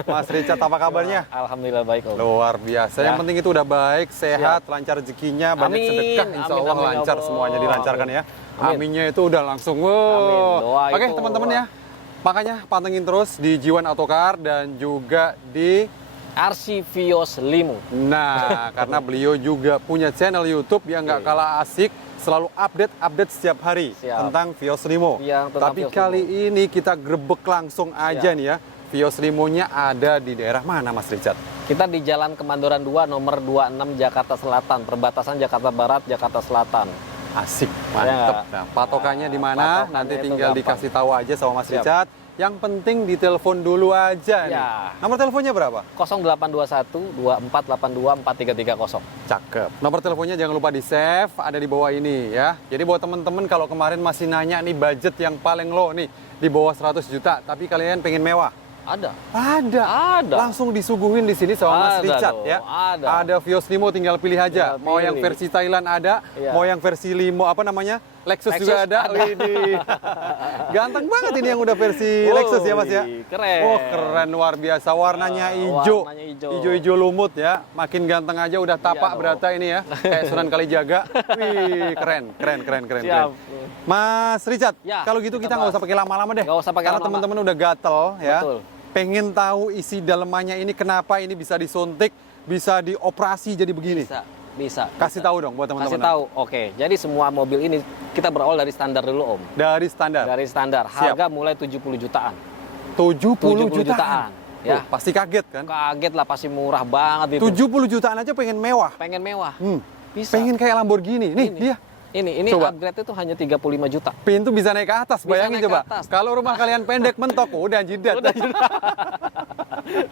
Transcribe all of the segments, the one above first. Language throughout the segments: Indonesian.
Mas Richard, apa kabarnya? Alhamdulillah baik, Om. Luar biasa. Ya. Yang penting itu udah baik, sehat, lancar rezekinya, banyak Amin. sedekah, insya Allah Amin, lancar ya Allah. semuanya dilancarkan ya. Amin. Aminnya itu udah langsung. Wow. Amin. Doa Oke itu, teman-teman doa. ya, makanya pantengin terus di Jiwan Autocar dan juga di Arsivios Limo. Nah, karena beliau juga punya channel YouTube yang nggak Oke. kalah asik, selalu update setiap hari Siap. tentang Vios Limo. Iya, tentang Tapi Vios kali Limo. ini kita grebek langsung aja Siap. nih ya. Vios Limonya ada di daerah mana, Mas Richard? Kita di Jalan Kemandoran 2 nomor 26 Jakarta Selatan, perbatasan Jakarta Barat, Jakarta Selatan. Asik, mantep. Nah, patokannya di mana? Patokannya Nanti itu tinggal gampang. dikasih tahu aja sama Mas Siap. Richard. Yang penting ditelepon dulu aja nih. Ya. Nomor teleponnya berapa? 0821 2482 4330. Cakep. Nomor teleponnya jangan lupa di-save, ada di bawah ini ya. Jadi buat temen-temen kalau kemarin masih nanya nih budget yang paling low nih, di bawah 100 juta, tapi kalian pengen mewah. Ada. Ada. Langsung disuguhin di sini sama Mas Ada Richard dong, ya. ada. Vios Limo, tinggal pilih aja. Tinggal Mau yang pilih. versi Thailand ada, Iya. mau yang versi Limo apa namanya? Lexus juga Lexus ada. ada. Widih. Ganteng banget ini yang udah versi Lexus ya Mas ya. Keren. Oh keren, luar biasa. Warnanya hijau. Warnanya hijau. Hijau-hijau lumut ya. Makin ganteng aja udah tapak dong. berata ini ya. Kayak Sunan Kalijaga. Wih, keren. Siap. Mas Richard, Ya, kalau gitu kita kita nggak usah pakai lama-lama deh. Nggak usah pakai Karena lama-lama. teman-teman udah gatel ya. Betul. Pengen tahu isi dalemannya ini, kenapa ini bisa disuntik, bisa dioperasi jadi begini. Bisa. Kasih tahu dong buat teman-teman. Kasih tahu. Oke. Jadi semua mobil ini kita berawal dari standar dulu, Om. Dari standar. Dari standar. Siap. Harga mulai 70 jutaan. 70 70 jutaan. Ya. Pasti kaget kan? Kaget lah, pasti murah banget itu. 70 jutaan aja pengen mewah. Pengen mewah. Bisa. Pengen kayak Lamborghini. Nih, Ini. dia. Ini Coba. upgrade itu hanya 35 juta. Pintu bisa naik ke atas, Bisa bayangin naik ke coba. atas. Kalau rumah kalian pendek mentok, udah jidat.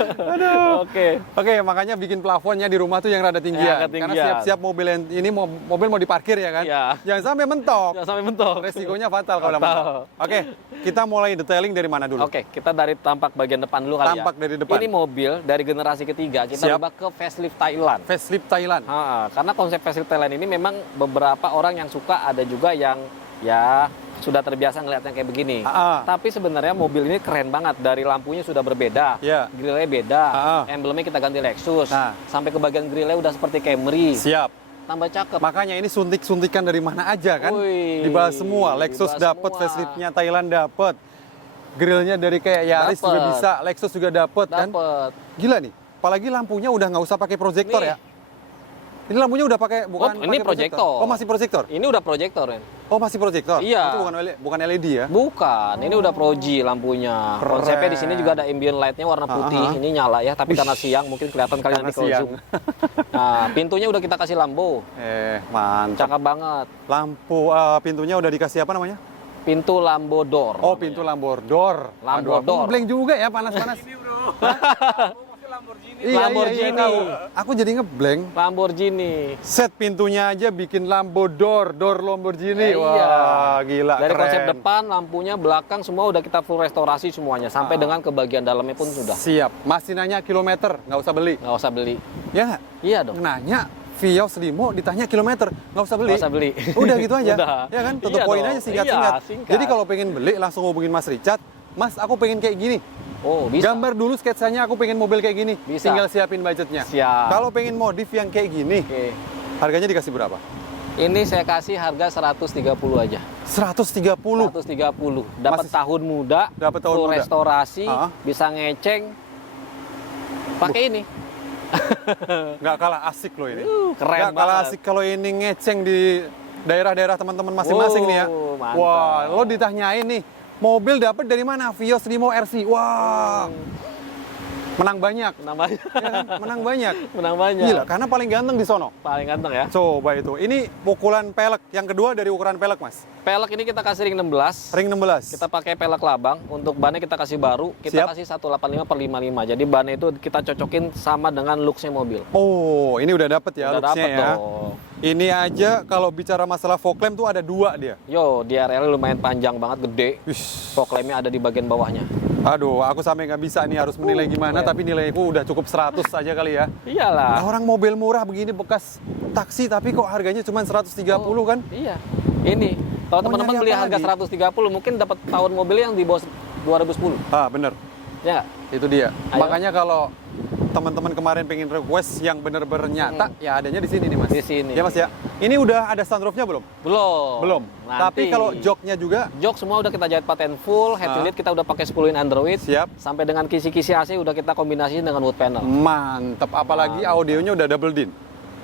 Aduh. Oke, makanya bikin plafonnya di rumah tuh yang rada tinggian. Ya, ketinggian. Karena siap-siap mobil yang ini mobil mau diparkir ya kan? Iya. Jangan sampai mentok. Jangan sampai mentok. Resikonya fatal kalau udah Fatal. mentok. Oke, kita mulai detailing dari mana dulu? Oke, kita dari tampak bagian depan dulu kali ya. Tampak dari depan. Ini mobil dari generasi ketiga, kita Siap. ubah ke facelift Thailand. Facelift Thailand. Karena konsep facelift Thailand ini memang beberapa orang yang suka, ada juga yang ya sudah terbiasa ngeliatnya kayak begini. Tapi sebenarnya mobil ini keren banget. Dari lampunya sudah berbeda, Iya. grillnya beda, emblemnya kita ganti Lexus. Nah. Sampai ke bagian grillnya udah seperti Camry. Siap. Tambah cakep. Makanya ini suntik-suntikan dari mana aja kan? Wih, Dibahas semua. Lexus dibahas dapat, semua. faceliftnya Thailand dapat. Grillnya dari kayak Yaris juga Dapet. bisa, Lexus juga dapat kan? Dapet. Gila nih. Apalagi lampunya udah nggak usah pakai proyektor Nih. ya. Ini lampunya udah pakai bukan ini pakai proyektor. Oh, masih proyektor? Ini udah proyektor, Ren. Oh, masih proyektor? Iya. Itu bukan LED ya? Bukan, ini udah Pro G lampunya. Keren. Konsepnya di sini juga ada ambient light-nya warna putih. Ini nyala ya, tapi karena siang mungkin kelihatan kali Karena nanti kalau siang. zoom. Nah, pintunya udah kita kasih lampu. Mantap. Cakep banget. Lampu pintunya udah dikasih apa namanya? Pintu Lambo door. Oh, pintu Lambordor. Lambo Aduh, aku door. ngeblank juga ya, panas-panas. Lamborghini. Aku jadi ngeblank. Lamborghini. Set pintunya aja bikin Lambo door Lamborghini. Wah, Iya. gila, Dari keren. konsep depan, lampunya, belakang semua udah kita full restorasi semuanya. Sampai dengan ke bagian dalamnya pun sudah. Siap. Masih nanya kilometer, nggak usah beli. Nggak usah beli. Ya nggak? Iya dong. Nanya Vios Limo, ditanya kilometer, nggak usah beli. Nggak usah beli. Udah gitu aja. Udah. Ya kan? Tutup Iya poin dong. aja singkat-singkat. Iya, singkat. Jadi kalau pengen beli langsung hubungin Mas Richard. Mas, aku pengen kayak gini. Oh, bisa. Gambar dulu sketsanya, aku pengen mobil kayak gini. Bisa. Tinggal siapin budgetnya. Siap. Kalau pengen modif yang kayak gini, Oke. harganya dikasih berapa? Ini saya kasih harga 130 aja. 130. 130. Dapat Masih- tahun muda, Dapat tahun full muda. restorasi, Ah. bisa ngeceng. Pakai ini. Nggak kalah asik loh ini. Keren Nggak kalah banget. asik kalau ini ngeceng di daerah-daerah teman-teman masing-masing nih ya. Mantap. Wah, lo ditanyain nih, mobil dapat dari mana? Vios Limo RC. Wah, menang banyak. Namanya Ya kan? Menang banyak. menang banyak. Gila, karena paling ganteng di sono. Paling ganteng ya. Coba itu. Ini pukulan pelek. Yang kedua dari ukuran pelek, Mas. Pelek ini kita kasih ring 16. Ring 16. Kita pakai pelek labang. Untuk bannya kita kasih baru. Kita Siap. kasih 185/55. Jadi bannya itu kita cocokin sama dengan looks-nya mobil. Oh, ini udah dapet ya Udah looks-nya dapet ya. dong. Ini aja kalau bicara masalah fog lamp tuh ada 2 dia. Yo, DRL lumayan panjang banget, gede. Wish. Fog lamp-nya ada di bagian bawahnya. Aduh, aku sampai nggak bisa nih harus menilai gimana, keren. tapi nilaiku udah cukup 100 aja kali ya. Nah, Iyalah. orang mobil murah begini bekas taksi, tapi kok harganya cuma 130 kan? Iya. Ini, kalau Mau teman-teman nyari beli apa harga lagi? 130, mungkin dapat tahun mobil yang di bawah 2010. Ah, bener. Ya. Itu dia. Ayo. Makanya kalau teman-teman kemarin pengen request yang bener-bener nyata, ya adanya di sini nih Mas. Di sini. Ya Mas ya. Ini udah ada sunroofnya belum? Belum. Belum. Nanti. Tapi kalau joknya juga jok semua udah kita jahit paten full, head unit kita udah pakai 10 in Android. siap. Sampai dengan kisi-kisi AC udah kita kombinasiin dengan wood panel. Mantap. Apalagi audionya udah double din.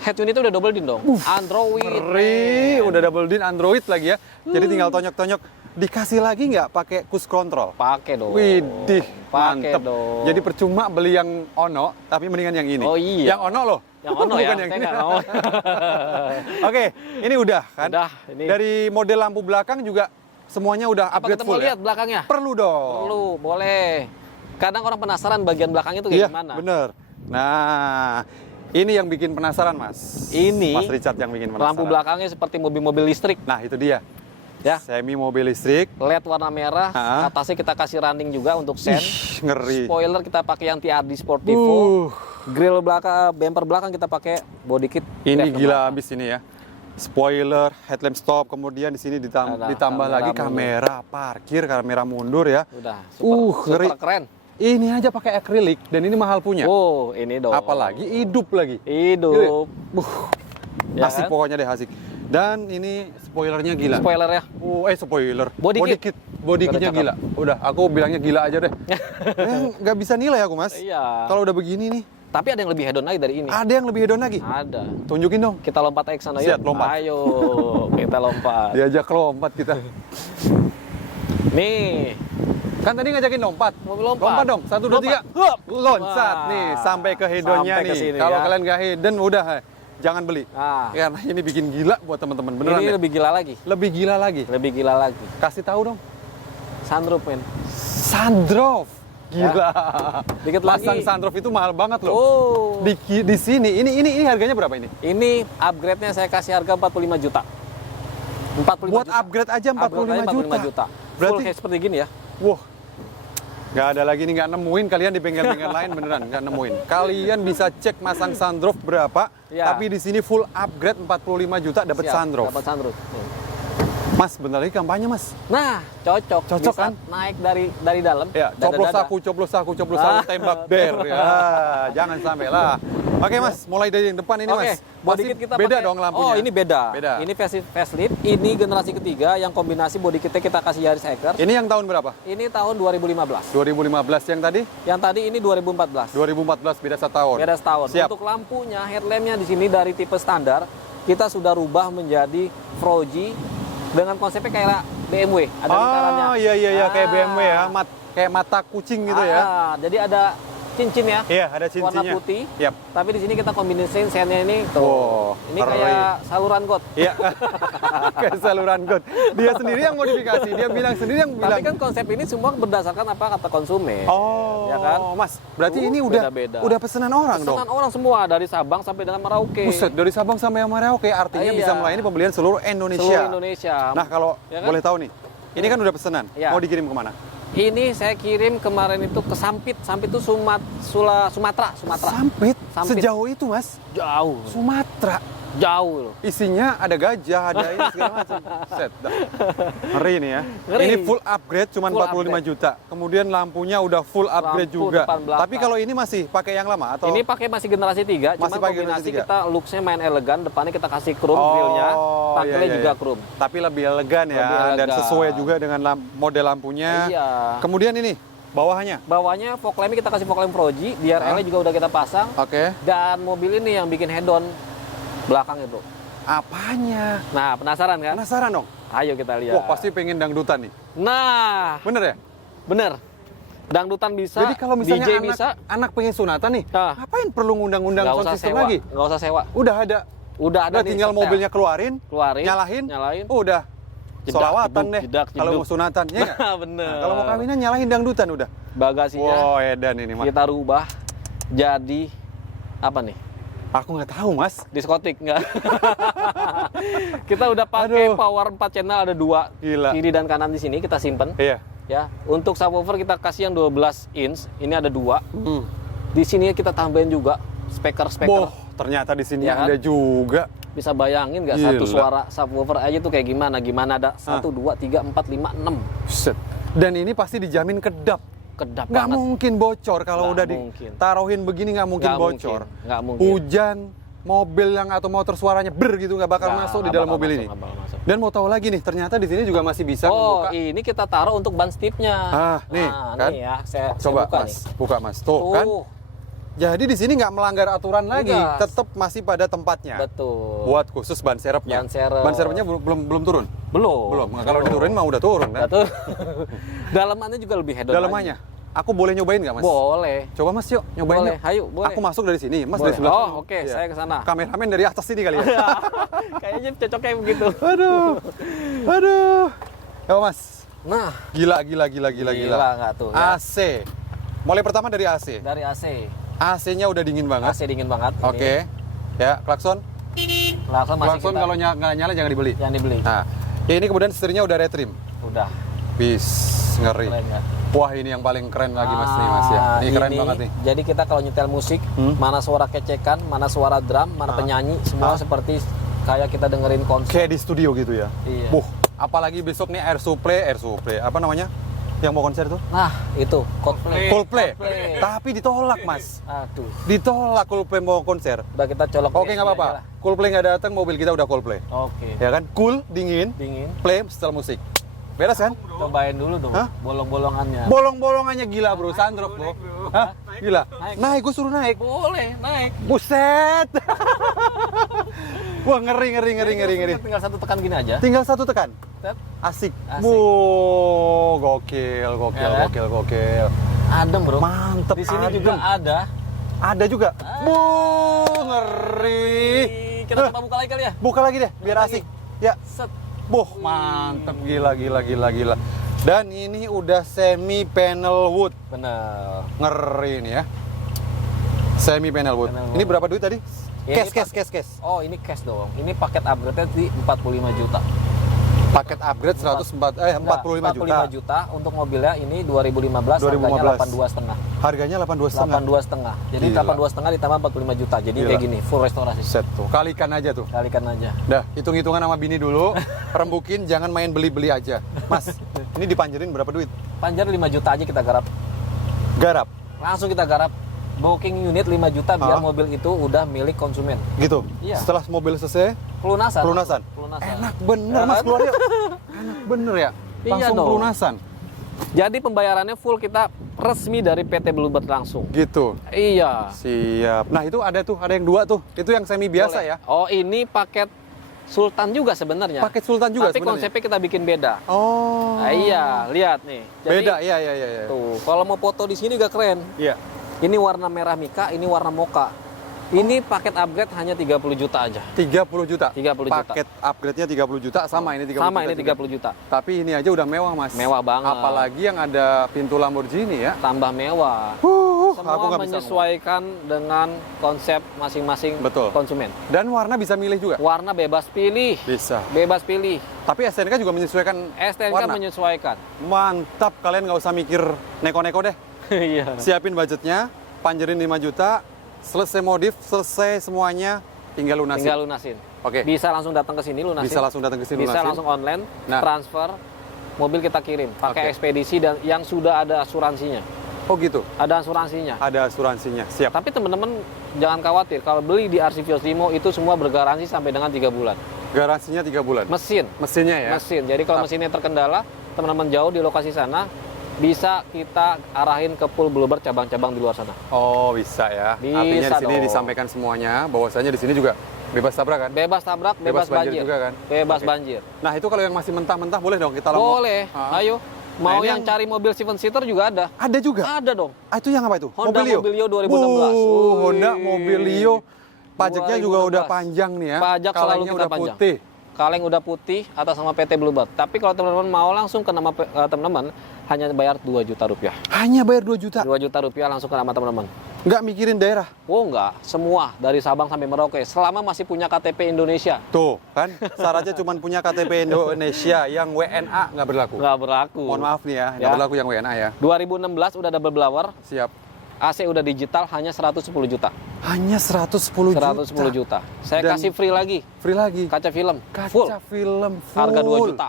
Head unitnya udah double din dong. Android. Ngeri, udah double din Android lagi ya. Jadi tinggal tonyok-tonyok. Dikasih lagi nggak pakai cruise control? Pakai dong. Widih, Pakai mantep. dong. Jadi percuma beli yang Ono, tapi mendingan yang ini. Oh iya. Yang Ono loh. Yang Ono ya. Bukan yang Saya ini. nggak mau. Oke, ini udah kan? Udah, ini. Dari model lampu belakang juga semuanya udah Apa upgrade kita full mau ya? lihat belakangnya? Perlu dong. Perlu, boleh. Kadang orang penasaran bagian belakang itu kayak Iya, gimana. bener. Nah, ini yang bikin penasaran Mas. Ini Mas Richard yang bikin penasaran. Lampu belakangnya seperti mobil-mobil listrik. Nah, itu dia. Ya. Semi mobil listrik. LED warna merah, Ha-ha. atasnya kita kasih running juga untuk sen. Ih, ngeri. Spoiler kita pakai yang TRD Sportivo. Grill belakang, bumper belakang kita pakai body kit. Ini Grab gila belakang. abis ini ya. Spoiler, headlamp stop, kemudian di sini Ada ditambah kamera lagi mundur. kamera parkir, kamera mundur ya. Udah, super, ngeri. super keren. Ini aja pakai akrilik dan ini mahal punya. Oh, ini dong. Apalagi hidup lagi. Hidup. Ya Asik kan? pokoknya deh asik. Dan ini spoilernya gila. Spoiler ya. Spoiler. Body kit. Body Udah kitnya cakep. gila. Udah, aku bilangnya gila aja deh. Nggak bisa nilai aku mas. Iya. Kalau udah begini nih, Tapi ada yang lebih hedon lagi dari ini. ada yang lebih hedon lagi. Ada. Tunjukin dong. Kita lompat aja ke sana Siap, yuk. lompat. Ayo, kita lompat. Diajak lompat kita. Nih, Kan tadi ngajakin lompat. mobil lompat. Lompat dong. 1, 2, 3. Hup. Loncat Wah. nih sampai ke hedonnya Sampai ke nih. sini, Kalau ya. kalian nggak hedon udah jangan beli. Nah, Karena ini bikin gila buat teman-teman beneran ini deh. lebih gila lagi. Lebih gila lagi. Lebih gila lagi. Kasih tahu dong. Sunroof, men. Sunroof. Gila. Dikit lagi. Pasang sunroof itu mahal banget loh. Oh. Di sini ini harganya berapa ini? Ini upgrade-nya saya kasih harga 45 juta. 45 Buat juta. upgrade aja 45 Upgrade aja 45 juta. Full Berarti kayak seperti gini ya. wah. Nggak ada lagi nih, nggak nemuin kalian di bengkel-bengkel lain beneran, nggak nemuin. Kalian bisa cek masang sunroof berapa, Ya. tapi di sini full upgrade 45 juta dapat Siap, sunroof. Dapat sunroof. Nih. Mas, bentar lagi kampanye mas. Nah, cocok. Cocok Bisa kan? naik dari dalam. Ya, coblos dada-dada. aku, coblos aku, tembak ber. Ya, jangan sampai lah. Oke mas, mulai dari yang depan ini Oke, mas. body Pasti kit kita beda pakai. dong lampunya. Oh, ini beda. Beda. Ini facelift, ini generasi ketiga yang kombinasi body kitnya kita kasih Yaris Hacker. Ini yang tahun berapa? Ini tahun 2015. 2015 yang tadi? Yang tadi ini 2014. 2014 beda setahun. Beda setahun. Siap. Untuk lampunya, headlampnya di sini dari tipe standar kita sudah rubah menjadi Froji dengan konsepnya kayak BMW, ada lingkarannya. Oh iya kayak Ah. BMW ya, kayak mata kucing gitu ya. Jadi ada cincin ya. Iya, ada cincinnya. Warna putih. Yap. Tapi di sini kita kombinasiin sennya ini tuh. Wow, ini keren. kayak saluran got. Iya. Kayak saluran got. Dia sendiri yang modifikasi, dia bilang sendiri yang bilang. Tapi kan konsep ini semua berdasarkan apa kata konsumen. Oh, Ya kan? Mas, berarti ini udah beda-beda. udah pesanan orang dong. Pesanan orang semua dari Sabang sampai dengan Merauke. Buset, dari Sabang sampai Merauke artinya Iya. bisa melayani pembelian seluruh Indonesia. Seluruh Indonesia. Nah, kalau Ya kan? boleh tahu nih, ini kan udah pesanan. Iya. Mau dikirim kemana? Ini saya kirim kemarin itu ke Sampit. Sampit itu Sumatera. Sampit. Sampit. Sejauh itu, Mas. Jauh. Sumatera. Jauh loh. Isinya ada gajah, ada ini segala macam. Set. Dah. Ngeri nih ya. Ngeri. Ini full upgrade cuman Full 45 upgrade. juta. Kemudian lampunya udah full upgrade Lampu juga. depan belakang. Tapi kalau ini masih pakai yang lama atau Ini pakai masih generasi 3, Masih cuman pakai generasi kombinasi 3. kita looks-nya main elegan, depannya kita kasih chrome Oh, grillnya, tangkelnya iya, juga iya. chrome. Tapi lebih elegan ya Lebih dan elegan. sesuai juga dengan model lampunya. Iya. Kemudian ini bawahnya. Bawahnya fog lamp kita kasih fog lamp Proji, DRL-nya juga udah kita pasang. Oke. Dan mobil ini yang bikin head-on belakangnya, Bro. Apanya? Nah, penasaran kan? Penasaran dong? Ayo kita lihat. Wah, pasti pengen dangdutan nih. Nah, Bener ya? bener. Dangdutan bisa, Jadi kalau misalnya DJ anak, bisa, anak pengen sunatan nih, Nah. ngapain perlu ngundang-undang nggak sound usah system sewa. lagi? Nggak usah sewa. Udah ada. Udah ada Udah nih, tinggal setel. mobilnya keluarin, Keluarin, nyalain. Oh, Udah. Jedak, Solawatan jeduk, deh. jedak, Kalau jeduk. mau sunatan, ya nggak? Nah, bener. Nah, kalau mau kawinan nyalain dangdutan udah. Bagasinya Wow, edan ini mah. kita rubah jadi apa nih? Aku nggak tahu, Mas. Diskotik nggak? Kita udah pakai Aduh. power 4 channel, ada 2 Gila. kiri dan kanan di sini kita simpen Iya. ya. Untuk subwoofer kita kasih yang 12 inch, ini ada 2. Hmm. Di sini kita tambahin juga speaker. Boh, ternyata di sini Ya kan? ada juga. Bisa bayangin nggak Gila. satu suara subwoofer aja tuh kayak gimana? Gimana ada 1, 2, 3, 4, 5, 6. Set. Dan ini pasti dijamin kedap. kedap Nggak banget. mungkin bocor kalau Nggak udah mungkin. ditaruhin begini, nggak mungkin Nggak bocor. mungkin, nggak mungkin. Hujan, mobil yang atau motor suaranya gitu nggak bakal Nggak, masuk di nggak dalam bakal mobil masuk, ini. nggak bakal masuk. Dan mau tahu lagi nih, ternyata di sini juga masih bisa Oh, membuka. ini kita taruh untuk ban stipnya. Nih, Nah, kan? nih ya, saya Coba buka Mas, nih. buka Mas. Tuh kan. Jadi di sini nggak melanggar aturan lagi, Enggak. tetap masih pada tempatnya. Betul. Buat khusus ban serepnya. Ban serep. Ban serepnya belum turun. Belum. Nah, kalau diturunin mah udah turun kan. Betul. Dalamannya juga lebih hedon. Dalamannya. Aku boleh nyobain nggak Mas? Boleh. Coba Mas yuk, nyobain Boleh, yuk. ayo, boleh. Aku masuk dari sini, Mas Boleh. dari sebelah. Oh, sana. oke, Iya. saya ke sana. Kameramen dari atas sini kali ya. Kayaknya cocoknya begitu. Aduh. Coba Mas. Nah, Gila. gila nggak tuh? Ya? AC. Mulai pertama dari AC. Dari AC. AC-nya udah dingin banget. AC dingin banget. ini. Oke. Ya, klakson. Klakson masih Klakson kita kalau nggak nyala jangan dibeli. yang dibeli. Nah, ini kemudian setirnya udah retrim. Udah. Bis, ngeri. Keren nggak? Wah, ini yang paling keren lagi Mas nih Mas ya. Ini keren banget nih. Jadi kita kalau nyetel musik, mana suara kecekan, mana suara drum, mana penyanyi, semua seperti kayak kita dengerin konser. Kayak di studio gitu ya. Iya. Apalagi besok nih air supply, apa namanya? Yang mau konser tuh? Nah, itu Coldplay. Coldplay. Tapi ditolak Mas. Aduh, Ditolak Coldplay mau konser. udah kita colok. Oke, nggak apa-apa. Coldplay nggak datang, mobil kita udah Coldplay. Oke. Ya kan? Cool, dingin, Dingin. play setel musik. Beres kan? Cobain dulu dong. Hah? Bolong-bolongannya. Bolong-bolongannya gila bro, sandrop bro. Hah? Gila. Naik. Gue suruh naik. Boleh, naik. Buset. Wah, ngeri. Tinggal satu tekan gini aja. Tinggal satu tekan. Set. Asik. Asik. Gokil. Ya kan? Adem bro. Mantep. Di sini adem. juga ada. Ada juga. Ngeri. Kita coba buka lagi kali ya. Buka lagi deh, biar asik. Ya. Set. Mantep. Gila. Dan ini udah semi panel wood. Bener. Ngeri ini ya. Semi panel wood. Panel wood. Ini berapa duit tadi? Ini Cash. Oh, ini cash dong. Ini paket upgrade-nya di 45 juta. Paket upgrade 45 juta. Juta untuk mobilnya ini 2015, 2015. harganya 82,5. Harganya 82,5. 82,5. Jadi Gila. 82,5 ditambah 45 juta. Jadi Gila. kayak gini, full restorasi. Set tuh. Kalikan aja tuh. Kalikan aja. Dah, hitung-hitungan sama bini dulu. Rembukin, jangan main beli-beli aja. Mas, ini dipanjerin berapa duit? Panjar 5 juta aja kita garap. Garap. Langsung kita garap. Booking unit 5 juta biar Hah? mobil itu udah milik konsumen. Gitu. Iya. Setelah mobil selesai, Pelunasan. pelunasan. Enak bener Mas, keluar yuk. Enak bener ya. Iya Langsung dong. pelunasan. Jadi pembayarannya full kita resmi dari PT Bluebird langsung. Gitu. Iya. Siap. Nah, itu ada yang dua tuh. Itu yang semi biasa Boleh. ya. Oh, ini paket Sultan juga sebenarnya. Paket Sultan juga Tapi sebenarnya. konsepnya kita bikin beda. Oh. Nah, iya, lihat nih. Jadi, Beda, iya. Tuh, kalau mau foto di sini juga keren. Iya. Ini warna merah mika, ini warna mocha. Ini paket upgrade hanya 30 juta aja. 30 juta. 30 juta. Paket upgrade-nya 30 juta sama ini 30 Sama juta. ini 30 juta. Tapi ini aja udah mewah, Mas. Mewah banget. Apalagi yang ada pintu Lamborghini ya. Tambah mewah. Aku Semua nggak bisa menyesuaikan dengan konsep masing-masing Betul. konsumen. ngomong. Dan warna bisa milih juga. Warna bebas pilih. Bisa. Bebas pilih. Tapi STNK juga menyesuaikan STNK warna. menyesuaikan. Mantap, kalian nggak usah mikir neko-neko deh. Iya. Siapin budgetnya, panjerin 5 juta, selesai modif, selesai semuanya, tinggal lunasin. Tinggal lunasin. Oke. Bisa langsung datang ke sini lunasin. Bisa langsung datang ke sini Bisa lunasin. langsung online, Nah. transfer, mobil kita kirim. Pakai Oke. ekspedisi dan yang sudah ada asuransinya. Oh gitu. Ada asuransinya. Ada asuransinya. Siap. Tapi teman-teman jangan khawatir. Kalau beli di Arsivios Limo itu semua bergaransi sampai dengan 3 bulan. Garansinya 3 bulan. Mesin. Mesinnya ya. Mesin. Jadi kalau mesinnya terkendala, teman-teman jauh di lokasi sana, bisa kita arahin ke pool Bluebird cabang-cabang di luar sana. Oh, bisa ya. Bisa Artinya di sini dong. disampaikan semuanya bahwasanya di sini juga bebas tabrakan. Bebas tabrak, bebas, banjir juga kan. Bebas Oke. banjir. Nah, itu kalau yang masih mentah-mentah boleh dong kita lomba. Boleh. Ah. Ayo. Nah, Mau ini yang cari mobil 7 seater juga ada. Ada juga. Ada dong. Ah, itu yang apa itu? Honda Mobilio 2016. Honda Wih. Mobilio. Pajaknya juga 2016. udah panjang nih ya. Pajak selalu Kalengnya kita udah panjang. putih. Kaleng udah putih atas nama PT Bluebird. Tapi kalau teman-teman mau langsung ke nama teman-teman, hanya bayar 2 juta rupiah. Hanya bayar 2 juta. 2 juta rupiah langsung ke nama teman-teman. Nggak mikirin daerah. Oh enggak, semua dari Sabang sampai Merauke. Selama masih punya KTP Indonesia. Tuh, kan syaratnya cuma punya KTP Indonesia, yang WNA nggak berlaku. Nggak berlaku. Mohon maaf nih ya, nggak Ya. berlaku yang WNA ya. 2016 udah double blower, Siap. AC udah digital, hanya 110 juta. Hanya 110 juta. 110 juta. Saya Dan kasih free lagi, Free lagi. kaca film, Kaca full. film full. Harga 2 juta.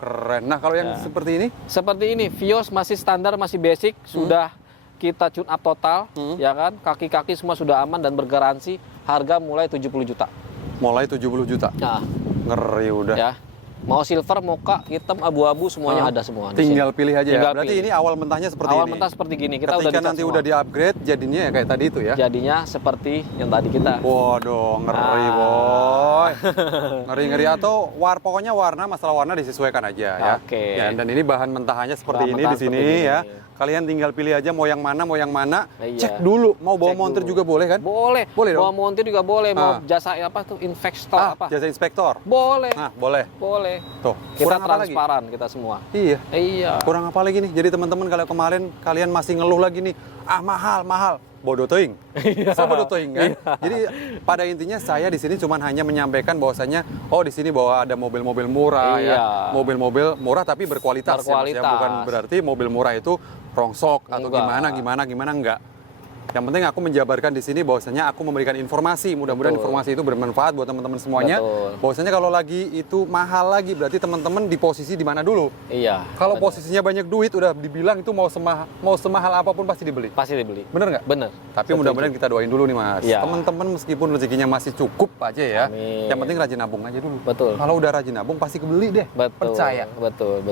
Keren. Nah, kalau yang seperti ini? Seperti ini, Vios masih standar, masih basic, sudah kita tune up total, ya kan? Kaki-kaki semua sudah aman dan bergaransi. Harga mulai 70 juta. Mulai 70 juta. Nah, ngeri udah. Ya. Mau silver, mocha, hitam, abu-abu, semuanya ada semua. Tinggal pilih aja ya. Tinggal Berarti pilih. ini awal mentahnya seperti Awal ini. mentah seperti gini. Kita Ketika udah nanti semua. udah di-upgrade, jadinya ya kayak tadi itu ya. Jadinya seperti yang tadi kita. Waduh, ngeri boy. Ngeri-ngeri atau pokoknya warna, masalah warna disesuaikan aja ya. Oke. Ya, dan ini bahan mentahannya seperti Bahan ini mentah di sini seperti ya. ini. Kalian tinggal pilih aja mau yang mana, Iya. Cek dulu, mau bawa Cek montir dulu. juga boleh kan? Boleh. Boleh dong. Bawa montir juga boleh. Mau jasa apa tuh? Investor apa? Jasa inspektor. Boleh. Nah, boleh. Boleh. Tuh, Kita kurang apa lagi? transparan kita semua. Iya. Iya. Kurang apa lagi nih? Jadi teman-teman kalau kemarin kalian masih ngeluh lagi nih, mahal. Bodoh teuing. Saya bodoh teuing kan. Jadi pada intinya saya di sini cuma hanya menyampaikan bahwasanya di sini bahwa ada mobil-mobil murah ya. Mobil-mobil murah tapi berkualitas. Ya, Mas, ya. Bukan berarti mobil murah itu rongsok atau gimana enggak. Yang penting aku menjabarkan di sini bahwasanya aku memberikan informasi. Mudah-mudahan informasi itu bermanfaat buat teman-teman semuanya. Bahwasanya kalau lagi itu mahal lagi berarti teman-teman di posisi di mana dulu? Iya. Kalau posisinya banyak duit udah dibilang itu mau semahal apapun pasti dibeli. Pasti dibeli. Bener nggak? Bener. Tapi mudah-mudahan kita doain dulu nih Mas. Iya. Teman-teman meskipun rezekinya masih cukup aja ya. Amin. Yang penting rajin nabung aja dulu. Betul. Kalau udah rajin nabung pasti kebeli deh. Betul. Percaya. Betul.